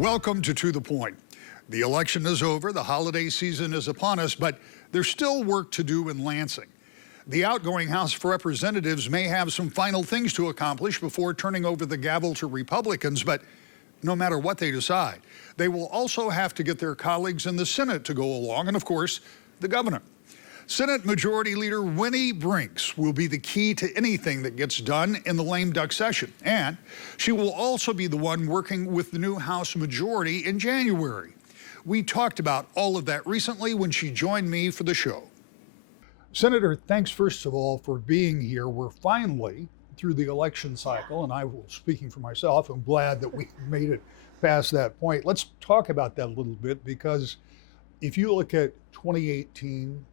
Welcome to the Point. The election is over, the holiday season is upon us, but there's still work to do in Lansing. The outgoing House of Representatives may have some final things to accomplish before turning over the gavel to Republicans, but no matter what they decide, they will also have to get their colleagues in the Senate to go along, and of course, the governor. Senate Majority Leader Winnie Brinks will be the key to anything that gets done in the lame duck session. And she will also be the one working with the new House majority in January. We talked about all of that recently when she joined me for the show. Senator, thanks first of all for being here. We're finally through the election cycle, and I will, speaking for myself, I'm glad that we made it past that point. Let's talk about that a little bit, because if you look at 2018,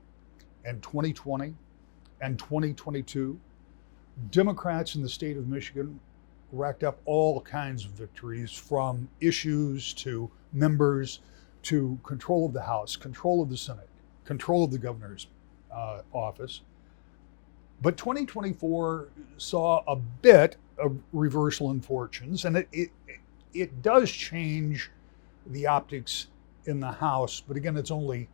and 2020 and 2022, Democrats in the state of Michigan racked up all kinds of victories, from issues to members to control of the House, control of the Senate, control of the governor's office. But 2024 saw a bit of reversal in fortunes, and it does change the optics in the House, but again, it's only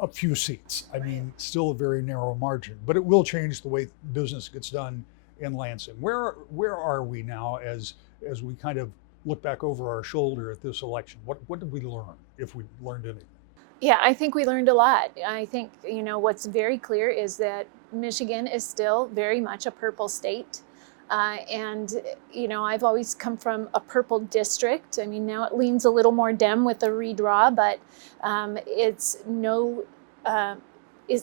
a few seats. I mean, still a very narrow margin, but it will change the way business gets done in Lansing. Where are we now as we kind of look back over our shoulder at this election? What did we learn, if we learned anything? Yeah, I think we learned a lot. I think, what's very clear is that Michigan is still very much a purple state. I've always come from a purple district. I mean, now it leans a little more Dem with the redraw, but it's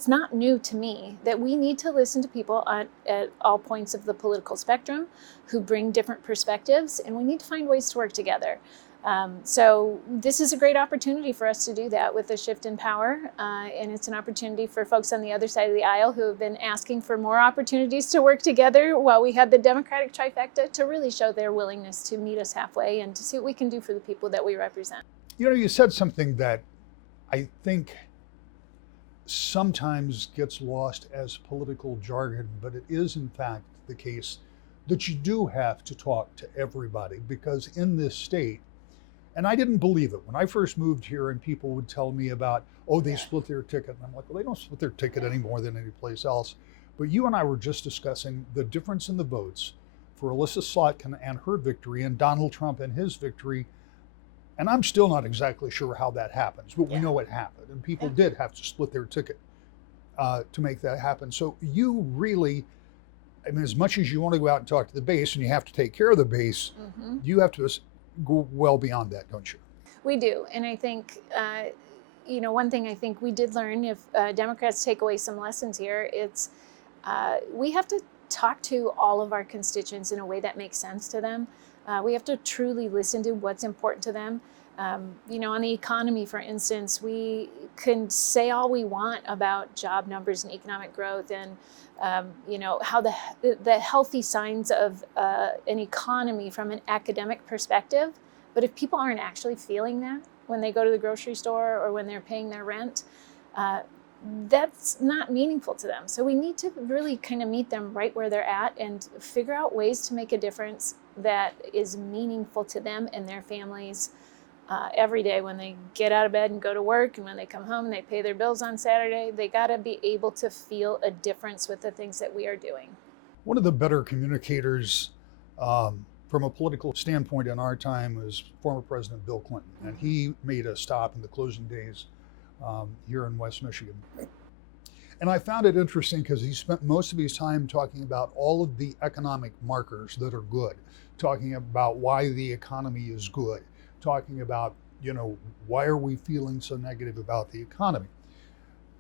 not new to me that we need to listen to people at all points of the political spectrum who bring different perspectives, and we need to find ways to work together. So this is a great opportunity for us to do that with the shift in power, and it's an opportunity for folks on the other side of the aisle who have been asking for more opportunities to work together while we had the Democratic trifecta, to really show their willingness to meet us halfway and to see what we can do for the people that we represent. You said something that I think sometimes gets lost as political jargon, but it is in fact the case that you do have to talk to everybody, because in this state, and I didn't believe it when I first moved here, and people would tell me about, they split their ticket. And I'm like, well, they don't split their ticket any more than any place else. But you and I were just discussing the difference in the votes for Alyssa Slotkin and her victory, and Donald Trump and his victory. And I'm still not exactly sure how that happens, but we know it happened. And people did have to split their ticket to make that happen. So you really, as much as you want to go out and talk to the base, and you have to take care of the base, you have to go well beyond that, don't you? We do. And I think, one thing I think we did learn, if Democrats take away some lessons here, it's we have to talk to all of our constituents in a way that makes sense to them. We have to truly listen to what's important to them. On the economy, for instance, we can say all we want about job numbers and economic growth, and how the healthy signs of an economy from an academic perspective. But if people aren't actually feeling that when they go to the grocery store or when they're paying their rent, that's not meaningful to them. So we need to really kind of meet them right where they're at and figure out ways to make a difference that is meaningful to them and their families every day when they get out of bed and go to work, and when they come home and they pay their bills on Saturday. They got to be able to feel a difference with the things that we are doing. One of the better communicators from a political standpoint in our time was former President Bill Clinton, and he made a stop in the closing days here in West Michigan. And I found it interesting because he spent most of his time talking about all of the economic markers that are good, talking about why the economy is good, talking about, why are we feeling so negative about the economy.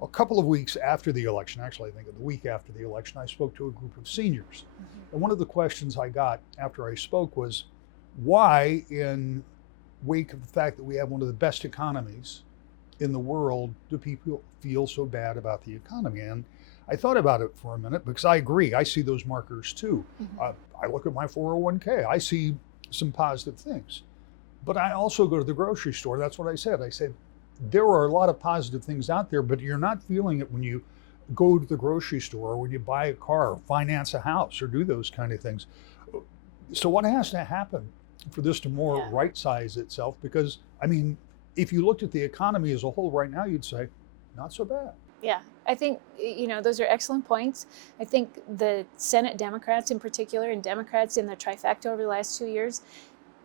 A couple of weeks after the election, actually I think the week after the election, I spoke to a group of seniors. And one of the questions I got after I spoke was, why, in wake of the fact that we have one of the best economies in the world, do people feel so bad about the economy? And I thought about it for a minute, because I agree, I see those markers too. I look at my 401k, I see some positive things. But I also go to the grocery store. That's what I said. I said, there are a lot of positive things out there, but you're not feeling it when you go to the grocery store, or when you buy a car, or finance a house, or do those kind of things. So what has to happen for this to more Yeah. right size itself, because I mean, if you looked at the economy as a whole right now, you'd say, not so bad. Yeah, I think, those are excellent points. I think the Senate Democrats in particular, and Democrats in the trifecta over the last 2 years,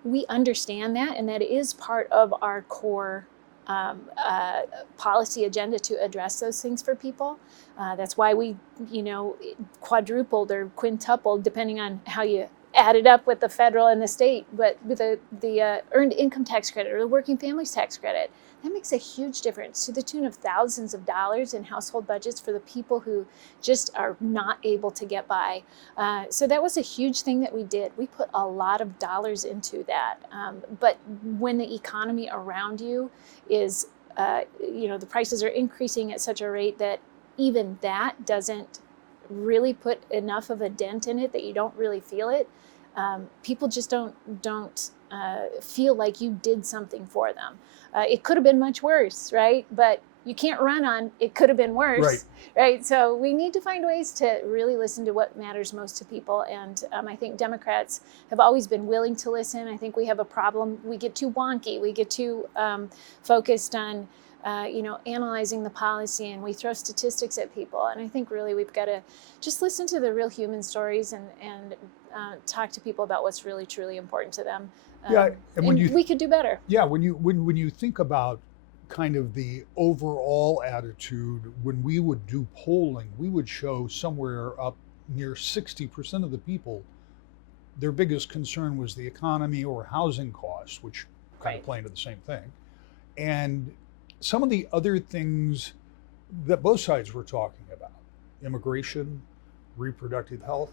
we understand that, and that is part of our core policy agenda to address those things for people. That's why we, quadrupled or quintupled, depending on how you add it up with the federal and the state, but with the earned income tax credit or the working families tax credit. That makes a huge difference, to the tune of thousands of dollars in household budgets for the people who just are not able to get by. So that was a huge thing that we did. We put a lot of dollars into that. But when the economy around you is, the prices are increasing at such a rate that even that doesn't really put enough of a dent in it that you don't really feel it, people just don't feel like you did something for them. It could have been much worse, right? But you can't run on it could have been worse, right? So we need to find ways to really listen to what matters most to people. And I think Democrats have always been willing to listen. I think we have a problem. We get too wonky. We get too focused on analyzing the policy, and we throw statistics at people. And I think really we've got to just listen to the real human stories and talk to people about what's really, truly important to them. And we could do better. Yeah, when you think about kind of the overall attitude, when we would do polling, we would show somewhere up near 60% of the people, their biggest concern was the economy or housing costs, which kind of play into the same thing. And some of the other things that both sides were talking about, immigration, reproductive health,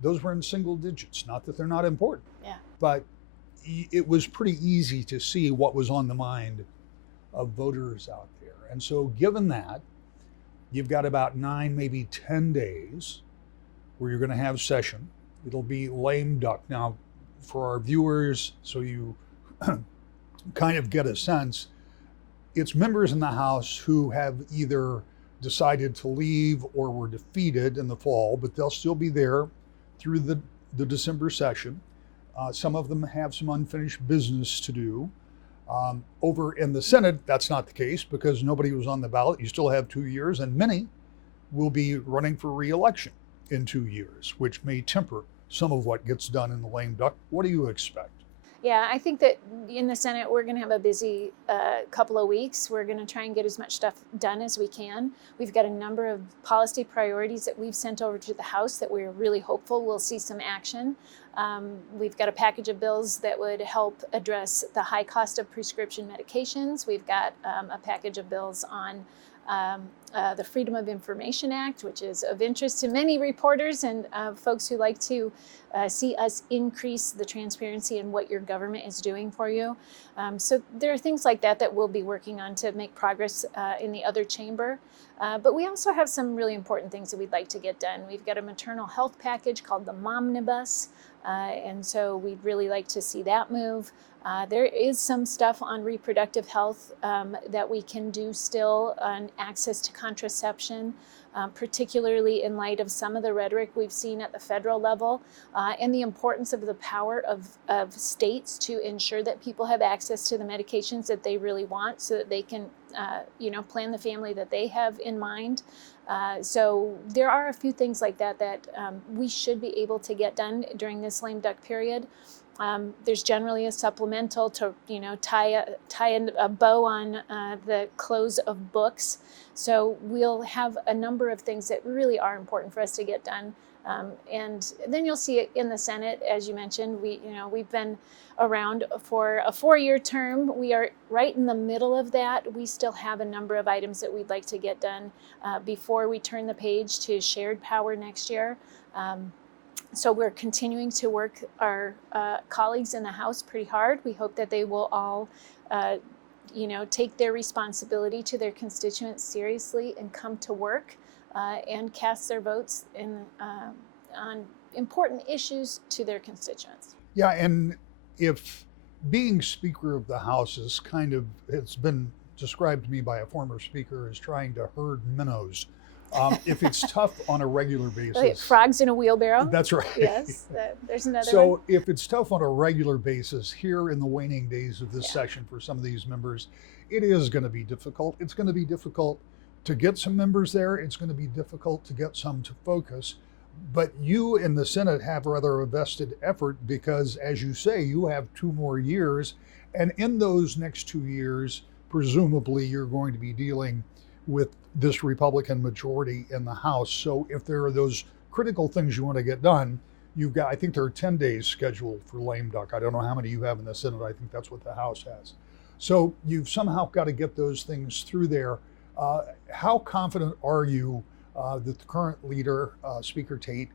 those were in single digits. Not that they're not important, but it was pretty easy to see what was on the mind of voters out there. And so given that, you've got about 9, maybe 10 days where you're going to have session. It'll be lame duck. Now, for our viewers, so you kind of get a sense, it's members in the House who have either decided to leave or were defeated in the fall, but they'll still be there through the December session. Some of them have some unfinished business to do. Over in the Senate, that's not the case because nobody was on the ballot. You still have 2 years, and many will be running for re-election in 2 years, which may temper some of what gets done in the lame duck. What do you expect? Yeah, I think that in the Senate, we're going to have a busy couple of weeks. We're going to try and get as much stuff done as we can. We've got a number of policy priorities that we've sent over to the House that we're really hopeful we'll see some action. We've got a package of bills that would help address the high cost of prescription medications. We've got a package of bills on the Freedom of Information Act, which is of interest to many reporters and folks who like to see us increase the transparency in what your government is doing for you. So there are things like that that we'll be working on to make progress in the other chamber. But we also have some really important things that we'd like to get done. We've got a maternal health package called the Momnibus, and so we'd really like to see that move. There is some stuff on reproductive health that we can do still on access to contraception, particularly in light of some of the rhetoric we've seen at the federal level, and the importance of the power of states to ensure that people have access to the medications that they really want so that they can plan the family that they have in mind. So there are a few things like that that we should be able to get done during this lame duck period. There's generally a supplemental to tie a bow on the close of books. So we'll have a number of things that really are important for us to get done. And then you'll see it in the Senate, as you mentioned. We've been around for a 4-year term. We are right in the middle of that. We still have a number of items that we'd like to get done before we turn the page to shared power next year. So we're continuing to work our colleagues in the House pretty hard. We hope that they will all, take their responsibility to their constituents seriously and come to work and cast their votes on important issues to their constituents. Yeah, and if being Speaker of the House it's been described to me by a former speaker as trying to herd minnows If it's tough on a regular Like basis, frogs in a wheelbarrow. that's right. Yes, there's another So one. if it's tough on a regular basis here in the waning days of this Yeah. session for some of these members, it is going to be difficult. It's going to be difficult to get some members there. It's going to be difficult to get some to focus. But you in the Senate have rather a vested effort because, as you say, you have 2 more years. And in those next 2 years, presumably you're going to be dealing with this Republican majority in the House. So if there are those critical things you want to get done, you've got, I think there are 10 days scheduled for lame duck. I don't know how many you have in the Senate. I think that's what the House has. So you've somehow got to get those things through there. How confident are you that the current leader, Speaker Tate,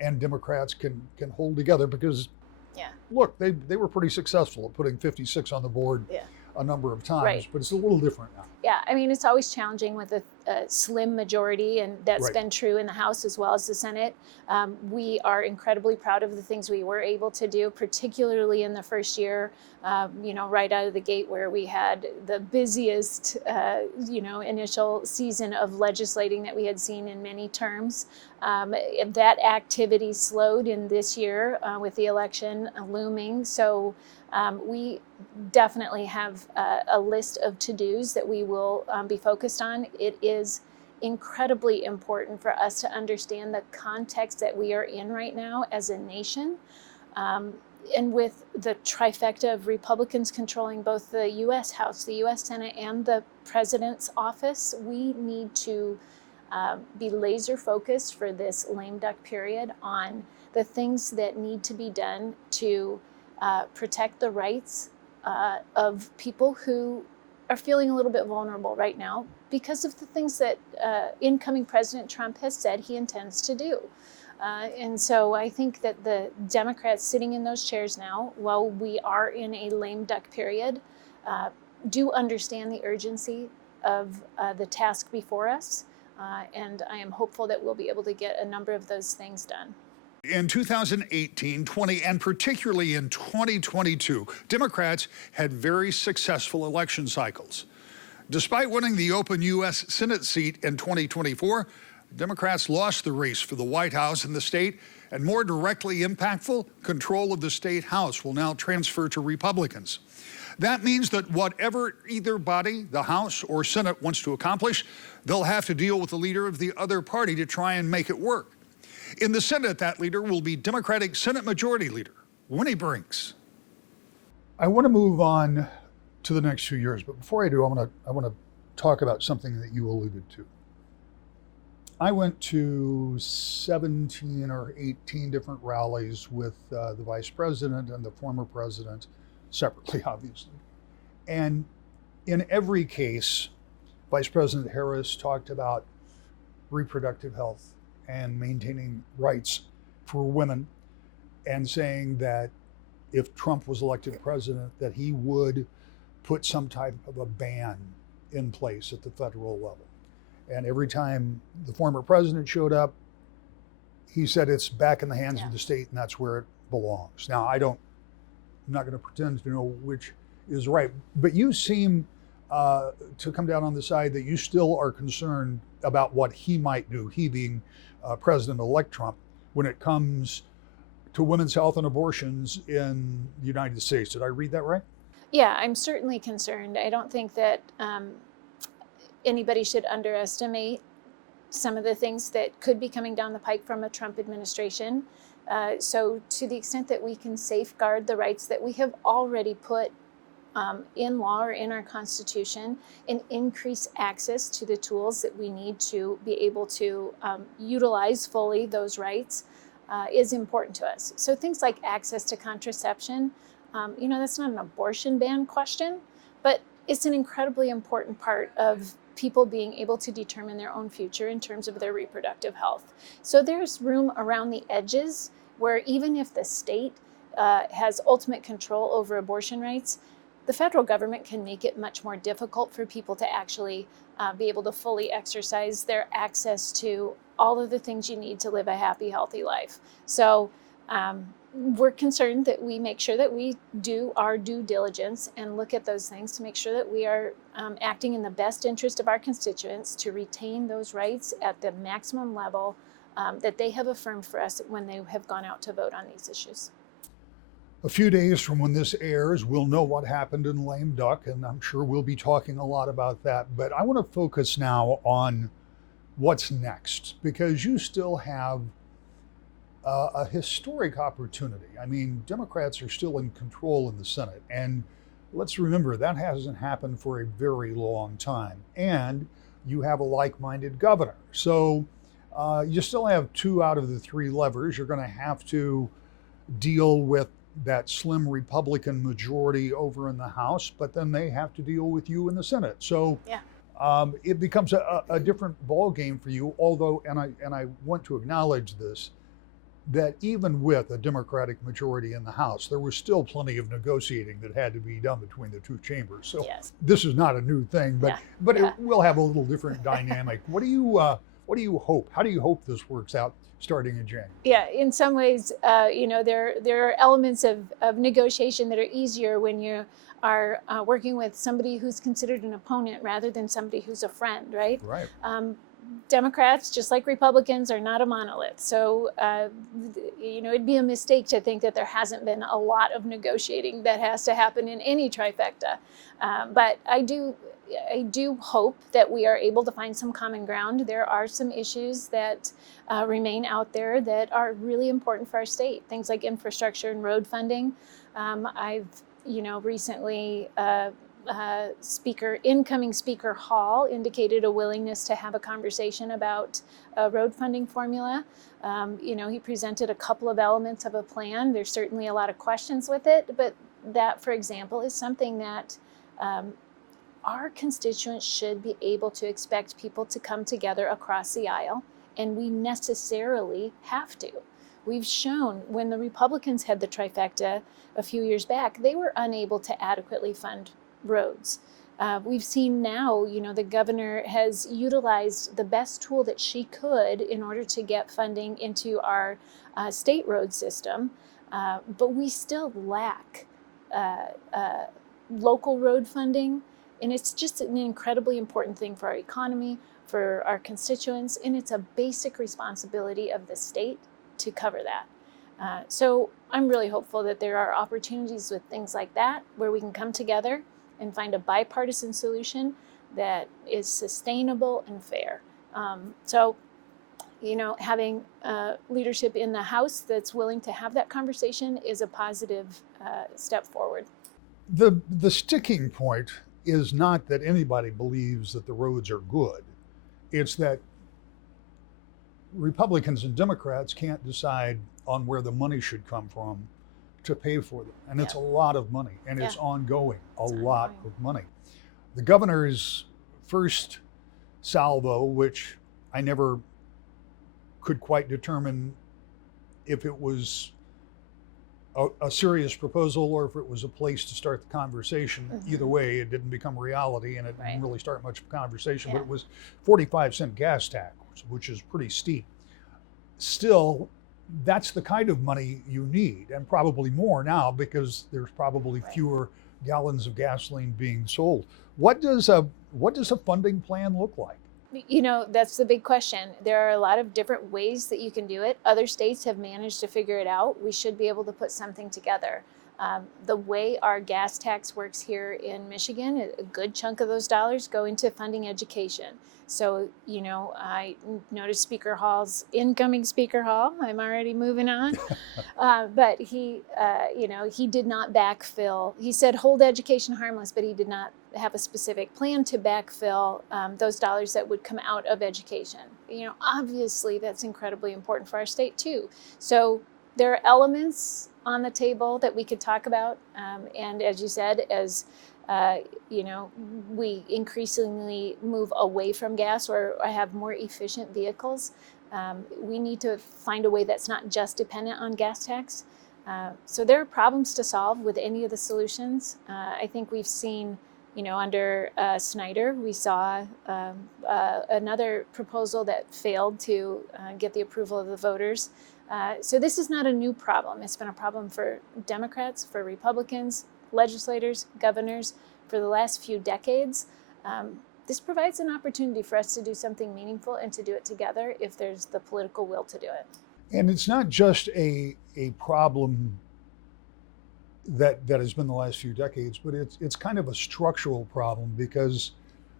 and Democrats can hold together? Because, Yeah. look, they were pretty successful at putting 56 on the board Yeah. a number of times, Right. but it's a little different now. Yeah, I mean, it's always challenging with a slim majority, and that's Right. been true in the House as well as the Senate. We are incredibly proud of the things we were able to do, particularly in the first year, right out of the gate where we had the busiest, initial season of legislating that we had seen in many terms. That activity slowed in this year with the election looming. So we definitely have a list of to-dos that we will be focused on. It is incredibly important for us to understand the context that we are in right now as a nation. And with the trifecta of Republicans controlling both the U.S. House, the U.S. Senate, and the President's office, we need to be laser focused for this lame duck period on the things that need to be done to protect the rights of people who are feeling a little bit vulnerable right now because of the things that incoming President Trump has said he intends to do. And so I think that the Democrats sitting in those chairs now, while we are in a lame duck period, do understand the urgency of the task before us. And I am hopeful that we'll be able to get a number of those things done. In 2018, 20, and particularly in 2022, Democrats had very successful election cycles. Despite winning the open U.S. Senate seat in 2024, Democrats lost the race for the White House in the state, and more directly impactful, control of the state House will now transfer to Republicans. That means that whatever either body, the House or Senate, wants to accomplish, they'll have to deal with the leader of the other party to try and make it work. In the Senate, that leader will be Democratic Senate Majority Leader Brinks. I want to move on to the next few years, but before I do, I want to talk about something that you alluded to. I went to 17 or 18 different rallies with the vice president and the former president, separately, obviously. And in every case, Vice President Harris talked about reproductive health and maintaining rights for women, and saying that if Trump was elected president, that he would put some type of a ban in place at the federal level. And every time the former president showed up, he said it's back in the hands of the state and that's where it belongs. Now, I'm not going to pretend to know which is right, but you seem to come down on the side that you still are concerned about what he might do, he being President-elect Trump, when it comes to women's health and abortions in the United States. Did I read that right? Yeah, I'm certainly concerned. I don't think that anybody should underestimate some of the things that could be coming down the pike from a Trump administration. So to the extent that we can safeguard the rights that we have already put in law or in our Constitution and increase access to the tools that we need to be able to utilize fully those rights is important to us. So things like access to contraception, that's not an abortion ban question, but it's an incredibly important part of people being able to determine their own future in terms of their reproductive health. So there's room around the edges where even if the state has ultimate control over abortion rights, the federal government can make it much more difficult for people to actually be able to fully exercise their access to all of the things you need to live a happy, healthy life. So we're concerned that we make sure that we do our due diligence and look at those things to make sure that we are acting in the best interest of our constituents to retain those rights at the maximum level that they have affirmed for us when they have gone out to vote on these issues. A few days from when this airs, we'll know what happened in Lame Duck, and I'm sure we'll be talking a lot about that. But I want to focus now on what's next, because you still have a historic opportunity. I mean, Democrats are still in control in the Senate, and let's remember that hasn't happened for a very long time. And you have a like-minded governor. So you still have 2 out of the 3 levers. You're going to have to deal with that slim Republican majority over in the House, but then they have to deal with you in the Senate. So Yeah. it becomes a different ball game for you. Although, and I want to acknowledge this, that even with a Democratic majority in the House, there was still plenty of negotiating that had to be done between the 2 chambers. So Yes. this is not a new thing, but Yeah. it will have a little different dynamic. What do you hope? How do you hope this works out starting in January? Yeah, in some ways, there are elements of negotiation that are easier when you are working with somebody who's considered an opponent rather than somebody who's a friend, right? Right. Democrats, just like Republicans, are not a monolith. So, it'd be a mistake to think that there hasn't been a lot of negotiating that has to happen in any trifecta. But I do hope that we are able to find some common ground. There are some issues that remain out there that are really important for our state. Things like infrastructure and road funding. I've, recently incoming Speaker Hall indicated a willingness to have a conversation about a road funding formula. He presented a couple of elements of a plan. There's certainly a lot of questions with it, but that, for example, is something that our constituents should be able to expect people to come together across the aisle, and we necessarily have to. We've shown when the Republicans had the trifecta a few years back, they were unable to adequately fund roads. We've seen now, the governor has utilized the best tool that she could in order to get funding into our state road system, but we still lack local road funding, and it's just an incredibly important thing for our economy, for our constituents, and it's a basic responsibility of the state to cover that. So I'm really hopeful that there are opportunities with things like that where we can come together and find a bipartisan solution that is sustainable and fair. Having leadership in the House that's willing to have that conversation is a positive step forward. The sticking point is not that anybody believes that the roads are good. It's that Republicans and Democrats can't decide on where the money should come from to pay for them. And it's a lot of money, and it's ongoing, a lot of money. The governor's first salvo, which I never could quite determine if it was a serious proposal or if it was a place to start the conversation. Mm-hmm. Either way, it didn't become reality, and it didn't really start much of a conversation, but it was 45-cent gas tax, which is pretty steep. Still, that's the kind of money you need, and probably more now because there's probably fewer gallons of gasoline being sold. What does a funding plan look like? That's the big question. There are a lot of different ways that you can do it. Other states have managed to figure it out. We should be able to put something together. The way our gas tax works here in Michigan, a good chunk of those dollars go into funding education. So, I noticed incoming Speaker Hall, I'm already moving on, but he did not backfill. He said hold education harmless, but he did not have a specific plan to backfill those dollars that would come out of education. Obviously that's incredibly important for our state too. So there are elements on the table that we could talk about, and as you said, as we increasingly move away from gas or have more efficient vehicles, we need to find a way that's not just dependent on gas tax. So there are problems to solve with any of the solutions. I think we've seen, under Snyder, we saw another proposal that failed to get the approval of the voters. So this is not a new problem. It's been a problem for Democrats, for Republicans, legislators, governors for the last few decades. This provides an opportunity for us to do something meaningful and to do it together if there's the political will to do it. And it's not just a problem that has been the last few decades, but it's kind of a structural problem, because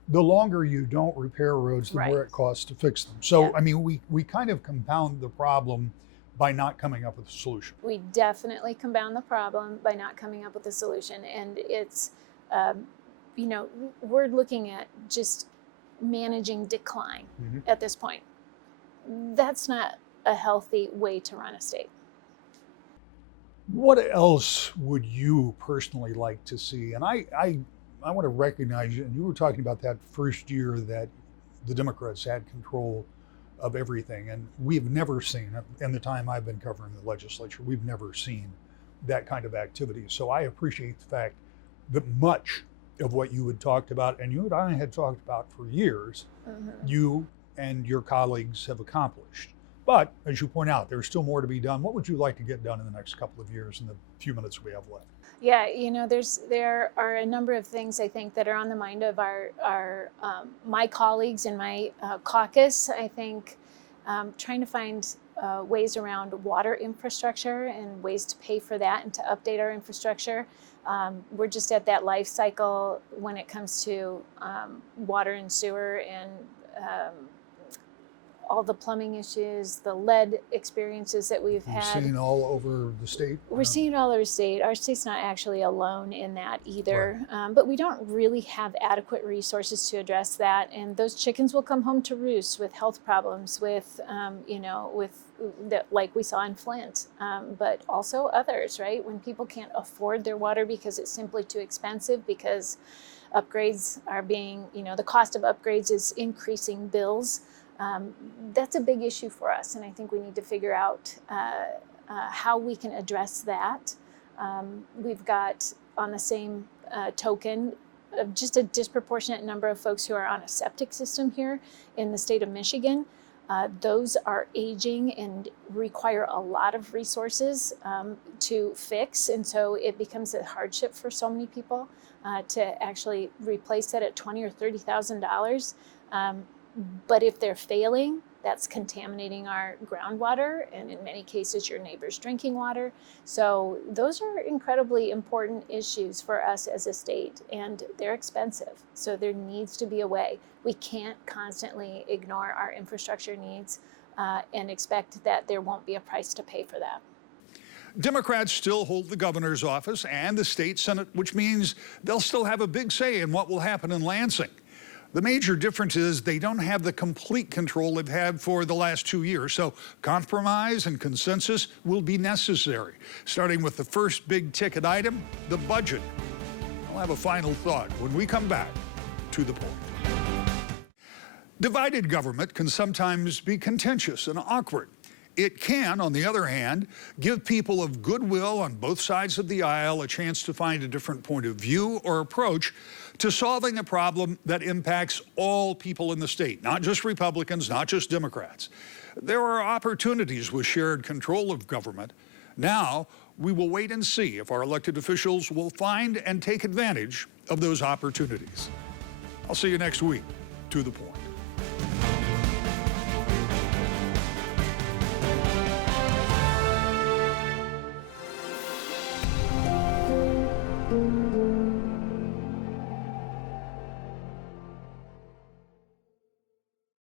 the longer you don't repair roads, the more it costs to fix them. So, Yeah. I mean, we kind of compound the problem by not coming up with a solution. We definitely compound the problem by not coming up with a solution. And it's, we're looking at just managing decline at this point. That's not a healthy way to run a state. What else would you personally like to see? And I want to recognize you, and you were talking about that first year that the Democrats had control of everything, and we've never seen, in the time I've been covering the legislature, we've never seen that kind of activity. So I appreciate the fact that much of what you had talked about, and you and I had talked about for years, you and your colleagues have accomplished. But as you point out, there's still more to be done. What would you like to get done in the next couple of years in the few minutes we have left? Yeah, there are a number of things I think that are on the mind of my colleagues in my caucus. I think trying to find ways around water infrastructure and ways to pay for that and to update our infrastructure. We're just at that life cycle when it comes to water and sewer and all the plumbing issues, the lead experiences that we've had. We've seen all over the state. We're seeing it all over the state. Our state's not actually alone in that either, but we don't really have adequate resources to address that. And those chickens will come home to roost with health problems, with like we saw in Flint, but also others, right? When people can't afford their water because it's simply too expensive, because upgrades are being, the cost of upgrades is increasing bills. That's a big issue for us, and I think we need to figure out how we can address that. We've got, on the same token, just a disproportionate number of folks who are on a septic system here in the state of Michigan. Those are aging and require a lot of resources to fix, and so it becomes a hardship for so many people to actually replace that at $20,000 or $30,000. But if they're failing, that's contaminating our groundwater, and in many cases your neighbor's drinking water. So those are incredibly important issues for us as a state, and they're expensive. So there needs to be a way. We can't constantly ignore our infrastructure needs and expect that there won't be a price to pay for that. Democrats still hold the governor's office and the state senate, which means they'll still have a big say in what will happen in Lansing. The major difference is they don't have the complete control they've had for the last 2 years, so compromise and consensus will be necessary, starting with the first big ticket item, the budget. I'll have a final thought when we come back to the point. Divided government can sometimes be contentious and awkward. It can, on the other hand, give people of goodwill on both sides of the aisle a chance to find a different point of view or approach to solving a problem that impacts all people in the state, not just Republicans, not just Democrats. There are opportunities with shared control of government. Now, we will wait and see if our elected officials will find and take advantage of those opportunities. I'll see you next week. To the point.